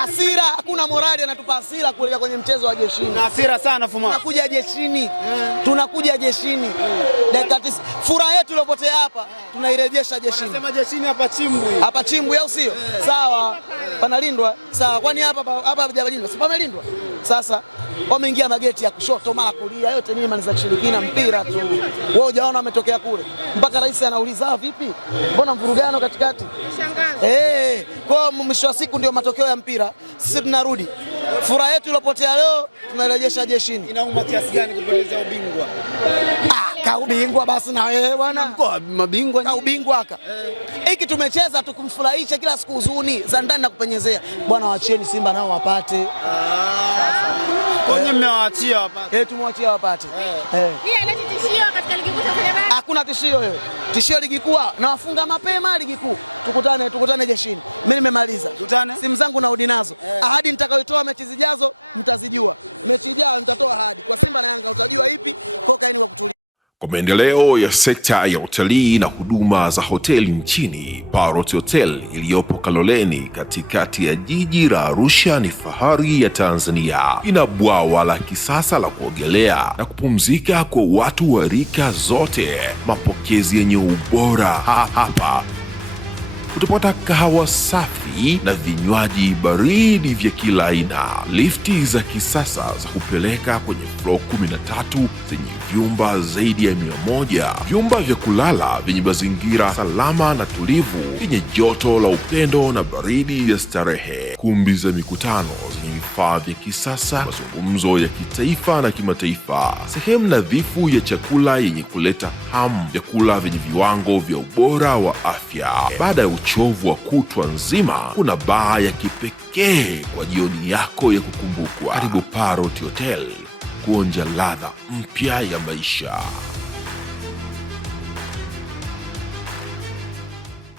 Hasira, hakuna morali anatupa hasira kuelekea kwenye mchezo wa jeshini. Na hasira sana Fuma. Tunakuja jeshini. Tunakuja jeshini. Furaha yetu iliyopotea hapa tunairejesha jeshini. Wanasema jeshini hapa Chimbwe. Hapa Chimbwe au sio? Sawa. Panalindwa. Sawa. Kwani hapa hajalindwa? Si pamelindwa. Sasa wameingia mageti ya kushoto mara kulia, yote ni imani za kishirikina, mpira tu. Wewe hujaona wametokea kule. Mpaka rais anauliza vipi? Mbona mvurugano katikati? Shangazi. Kwa mwisho wa siku ndio matokeo ya mpira. Sisi tunarudi. Furaha yetu iliyopotea leo tunarejesha jeshini. Inauma kiasi gani kupoteza ubingwa? Kaubingwa basi na wewe bwana. Mkoa mabingwa ni ubingwa aka. Hiki tumecheza tukumfurahisha kila siku, huzuni za ndani na kupenyezea. Bwana wachieni Simba nao wapate. Kwenye mmewaachia wapate. Tumewachia wapate. Pia ana tishio katika ligi kuu Tanzania bara. Hakuna tishio wewe. Tishio ligi kuu na wafunga mapema ligi kuu. Tukutane jeshini. Mimi nimemaliza. Simu zangu narudi nazo. Ahadi nitakayotoa mechi zijazo mtazijua. Mechi ijayo nitatoa ahadi. Kwa Simba na Yanga utajua ipi. Kokaini kwa kutulia. Kwa maendeleo ya sekta ya utalii na huduma za hoteli nchini, Parrot Hotel iliyopo Kaloleni katikati ya jiji la Arusha ni fahari ya Tanzania. Ina bwawa la kisasa la kuogelea na kupumzika kwa watu wa rika zote, mapokezi yenye ubora. Hapa utapata kahawa safi na vinywaji baridi vya kila aina, lifti za kisasa za kupeleka kwenye floor 13 zenye vyumba zaidi ya 100, vyumba vya kulala vyenye mazingira salama na tulivu, vyenye joto la upendo na baridi ya starehe, kumbi za mikutano zenye vifaa vya kisasa, mazungumzo ya kitaifa na kimataifa, sehemu nadhifu ya chakula yenye kuleta hamu, vyakula vyenye viwango vya ubora wa afya. Baada ya uchovu wa kutwa nzima, kuna baa ya kipekee kwa jioni yako ya kukumbukwa. Karibu Parrot Hotel kuonja ladha mpya ya maisha.